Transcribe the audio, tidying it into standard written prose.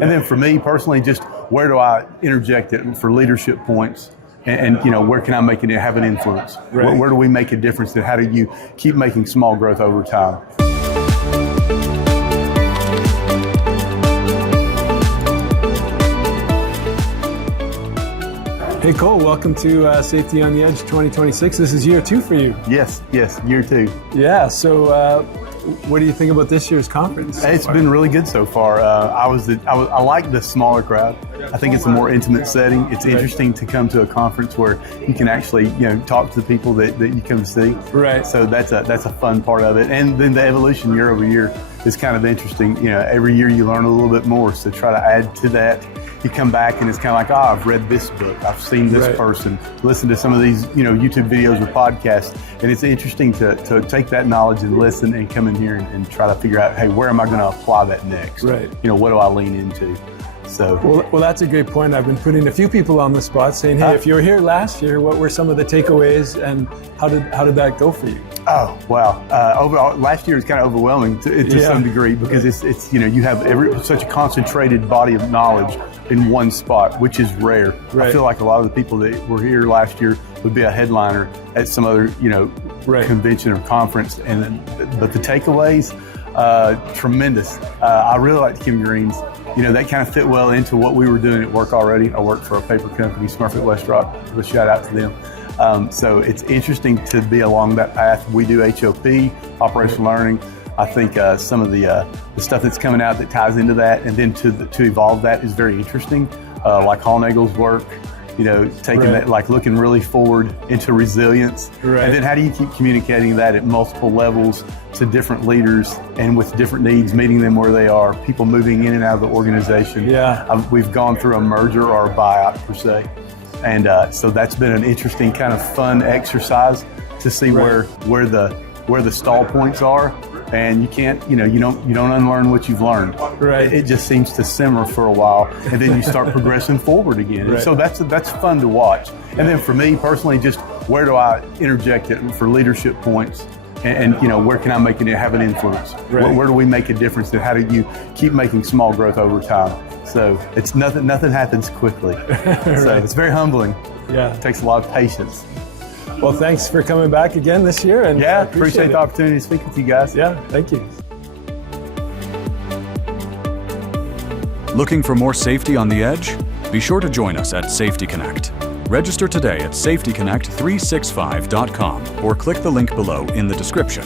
And then for me personally, just where do I interject it for leadership points? And where can I have an influence? Right. Where do we make a difference? And how do you keep making small growth over time? Hey Cole, welcome to Safety on the Edge 2026. This is year 2 for you. Yes, year 2. Yeah, so what do you think about this year's conference? It's been really good so far. I like the smaller crowd. I think it's a more intimate setting. It's interesting to come to a conference where you can actually talk to the people that you come to see. Right. So that's a fun part of it. And then the evolution year over year is kind of interesting. Every year you learn a little bit more. So try to add to that. You come back and it's kind of like, I've read this book, I've seen this person, listen to some of these, YouTube videos or podcasts, and it's interesting to take that knowledge and listen and come in here and try to figure out, hey, where am I going to apply that next? Right. What do I lean into? So well, that's a great point. I've been putting a few people on the spot saying, hey, if you were here last year, what were some of the takeaways and how did that go for you? Oh, wow. Overall, last year was kind of overwhelming to some degree because it's you have such a concentrated body of knowledge in one spot, which is rare. Right. I feel like a lot of the people that were here last year would be a headliner at some other, convention or conference. But the takeaways, tremendous. I really liked Kim Green's. That kind of fit well into what we were doing at work already. I work for a paper company, Smurfit WestRock. Give a shout out to them. So it's interesting to be along that path. We do HOP, operational learning. I think some of the stuff that's coming out that ties into that, and then to evolve that is very interesting. Like Hollnagel's work, taking that, like looking really forward into resilience. Right. And then how do you keep communicating that at multiple levels to different leaders and with different needs, meeting them where they are, people moving in and out of the organization. Yeah. We've gone through a merger or a buyout per se. And so that's been an interesting kind of fun exercise to see where the stall points are. And you can't, you don't unlearn what you've learned. Right. It just seems to simmer for a while, and then you start progressing forward again. Right. And so that's fun to watch. And then for me personally, just where do I interject it for leadership points, and where can I have an influence? Right. Where do we make a difference, and how do you keep making small growth over time? So it's nothing happens quickly. So it's very humbling. Yeah. It takes a lot of patience. Well, thanks for coming back again this year. And appreciate the opportunity to speak with you guys. Yeah, thank you. Looking for more safety on the edge? Be sure to join us at Safety Connect. Register today at safetyconnect365.com or click the link below in the description.